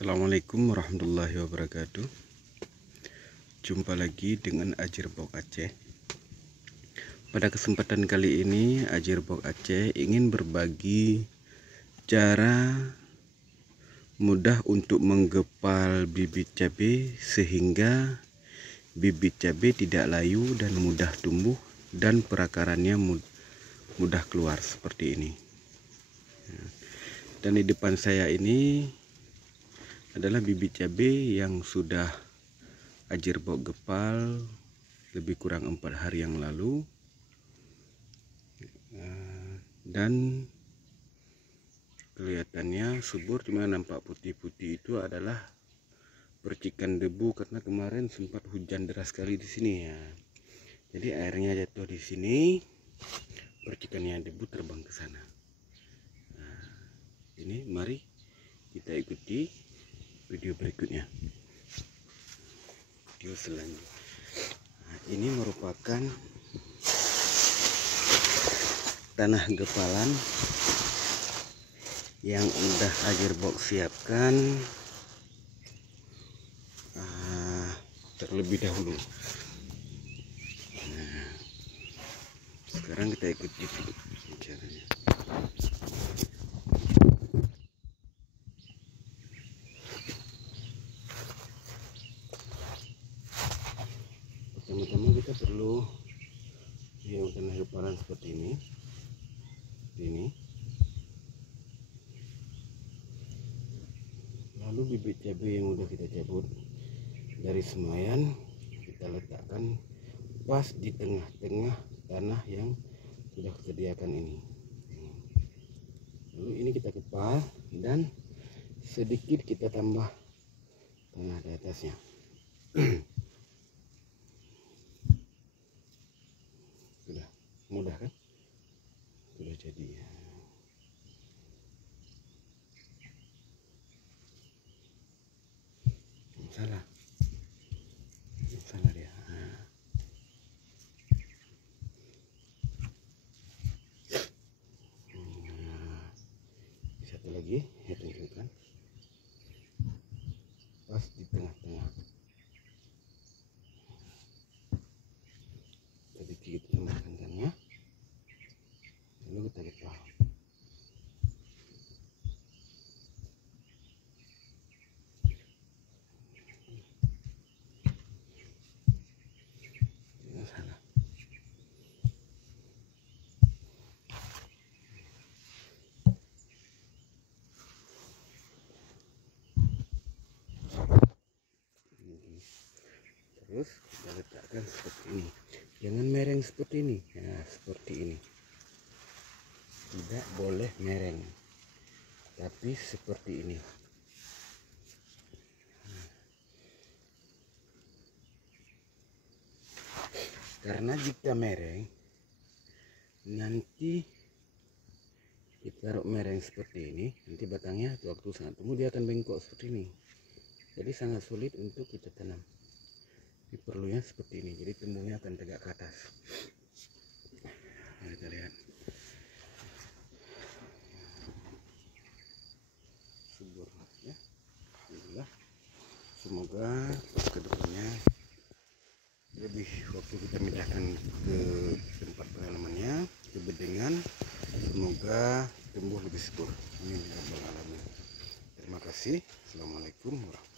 Assalamualaikum warahmatullahi wabarakatuh. Jumpa lagi dengan Ajirbok Aceh. Pada kesempatan kali ini Ajirbok Aceh ingin berbagi cara mudah untuk menggepal bibit cabai sehingga bibit cabai tidak layu dan mudah tumbuh dan perakarannya mudah keluar seperti ini. Dan di depan saya ini adalah bibit cabai yang sudah Ajirbok gepal lebih kurang 4 hari yang lalu, dan kelihatannya subur. Cuma nampak putih-putih itu adalah percikan debu karena kemarin sempat hujan deras sekali di sini ya. Jadi airnya jatuh di sini, percikannya debu terbang ke sana. Nah, ini mari kita ikuti video berikutnya, video selanjutnya. Nah, ini merupakan tanah gepalan yang udah Ajirbok siapkan terlebih dahulu. Nah, sekarang kita ikuti caranya. Pertama-tama kita perlu yang tanah gepalan seperti ini. Lalu bibit cabai yang udah kita cabut dari semayan kita letakkan pas di tengah-tengah tanah yang sudah disediakan ini. Lalu ini kita kepal dan sedikit kita tambah tanah di atasnya. Sudah mudah kan? Sudah jadi ya. Salah dia. Satu lagi saya tunjukkan pas di tengah-tengah. Sedikit tambahkan tanah, lalu kita kepal. Terus kita letakkan seperti ini, jangan mereng seperti ini ya, seperti ini. Tidak boleh mereng, tapi seperti ini. Karena jika mereng, nanti kita taruh mereng seperti ini, nanti batangnya waktu sangat tumbuh dia akan bengkok seperti ini. Jadi sangat sulit untuk kita tanam. Ini perlunya seperti ini, jadi tumbuhnya akan tegak ke atas. Nah, kita lihat subur ya. Alhamdulillah. Semoga kedepannya lebih waktu kita pindahkan ke tempat penanamannya, ke bedengan, semoga tumbuh lebih subur. Amin ya rabbal alamin. Terima kasih. Assalamualaikum warahmatullahi wabarakatuh.